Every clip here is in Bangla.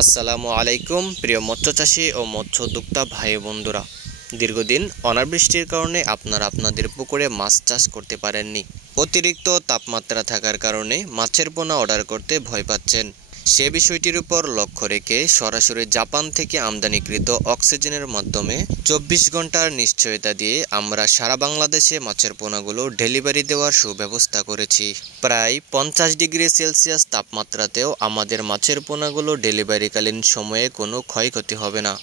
আসসালামু আলাইকুম প্রিয় মৎস্যচাষী ও মৎস্যোদ্যোক্তা ভাই বন্ধুরা। দীর্ঘদিন অনাবৃষ্টির কারণে আপনারা আপনাদের পুকুরে মাছ চাষ করতে পারেননি। অতিরিক্ত তাপমাত্রা থাকার কারণে মাছের পোনা অর্ডার করতে ভয় পাচ্ছেন। সে বিষয়টির উপর লক্ষ্য রেখে সরাসরি জাপান থেকে আমদানিকৃত অক্সিজেনের মাধ্যমে 24 ঘন্টার নিশ্চয়তা দিয়ে আমরা সারা বাংলাদেশে মাছের পোনাগুলো ডেলিভারি দেওয়ার সুব্যবস্থা করেছি। প্রায় 50 ডিগ্রি সেলসিয়াস তাপমাত্রাতেও আমাদের মাছের পোনাগুলো ডেলিভারিকালীন সময়ে কোনো ক্ষয়ক্ষতি হবে না।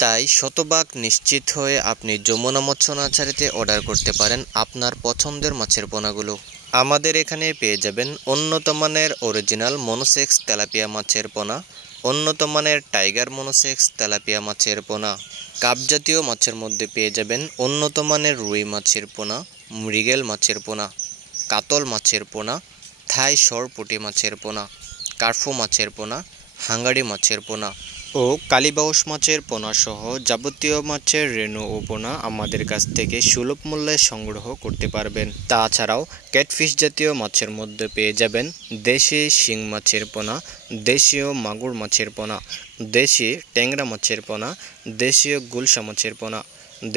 তাই শতভাগ নিশ্চিত হয়ে আপনি যমুনা মৎস্য নার্সারিতে অর্ডার করতে পারেন আপনার পছন্দের মাছের পোনাগুলো। আমাদের এখানে পেয়ে যাবেন উন্নত মানের অরিজিনাল মনোসেক্স তেলাপিয়া মাছের পোনা, উন্নত মানের টাইগার মনোসেক্স তেলাপিয়া মাছের পোনা। কাপ জাতীয় মাছের মধ্যে পেয়ে যাবেন উন্নত মানের রুই মাছের পোনা, মৃগেল মাছের পোনা, কাতল মাছের পোনা, থাই সরপুঁটি মাছের পোনা, কার্ফু মাছের পোনা, হাঙ্গারি মাছের পোনা ও কালীবাউস মাছের পোনা সহ যাবতীয় মাছের রেণু ও পোনা আমাদের কাছ থেকে সুলভ মূল্যে সংগ্রহ করতে পারবেন। তাছাড়াও ক্যাটফিশ জাতীয় মাছের মধ্যে পেয়ে যাবেন দেশি শিং মাছের পোনা, দেশীয় মাগুর মাছের পোনা, দেশি ট্যাংরা মাছের পোনা, দেশীয় গুলশা মাছের পোনা,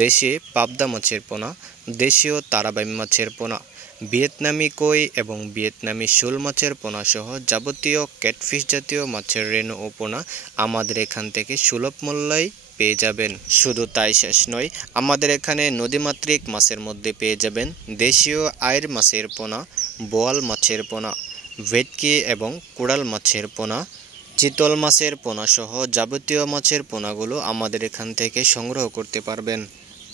দেশি পাবদা মাছের পোনা, দেশীয় তারাবাই মাছের পোনা, ভিয়েতনামি কই এবং ভিয়েতনামি শোল মাছের পোনা সহ যাবতীয় ক্যাটফিশ জাতীয় মাছের রেণু ও পোনা আমাদের এখান থেকে সুলভ মূল্যেই পেয়ে যাবেন। শুধু তাই শেষ নয়, আমাদের এখানে নদীমাতৃক মাছের মধ্যে পেয়ে যাবেন দেশীয় আইর মাছের পোনা, বোয়াল মাছের পোনা, ভেটকি এবং কোরাল মাছের পোনা, চিতল মাছের পোনা সহ যাবতীয় মাছের পোনাগুলো আমাদের এখান থেকে সংগ্রহ করতে পারবেন।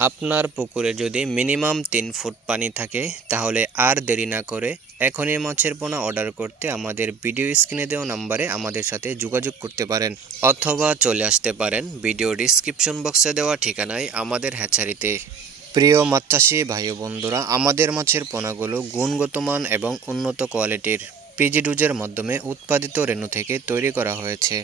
আপনার পুকুরে যদি মিনিমাম 3 ফুট পানি থাকে তাহলে আর দেরি না করে এখনই মাছের পোনা অর্ডার করতে আমাদের ভিডিও স্ক্রিনে দেওয়া নাম্বারে আমাদের সাথে যোগাযোগ করতে পারেন, অথবা চলে আসতে পারেন ভিডিও ডিসক্রিপশন বক্সে দেওয়া ঠিকানায় আমাদের হ্যাচারিতে। প্রিয় মাছ চাষী ভাই ও বন্ধুরা, আমাদের মাছের পোনাগুলো গুণগত মান এবং উন্নত কোয়ালিটির পিজি ডোজের মাধ্যমে উৎপাদিত রেণু থেকে তৈরি করা হয়েছে,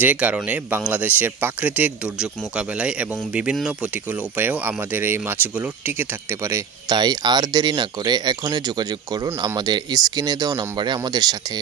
যে কারণে বাংলাদেশের প্রাকৃতিক দুর্যোগ মোকাবেলায় এবং বিভিন্ন প্রতিকূল উপায়েও আমাদের এই মাছগুলো টিকে থাকতে পারে। তাই আর দেরি না করে এখনই যোগাযোগ করুন আমাদের স্ক্রিনে দেওয়া নম্বরে আমাদের সাথে।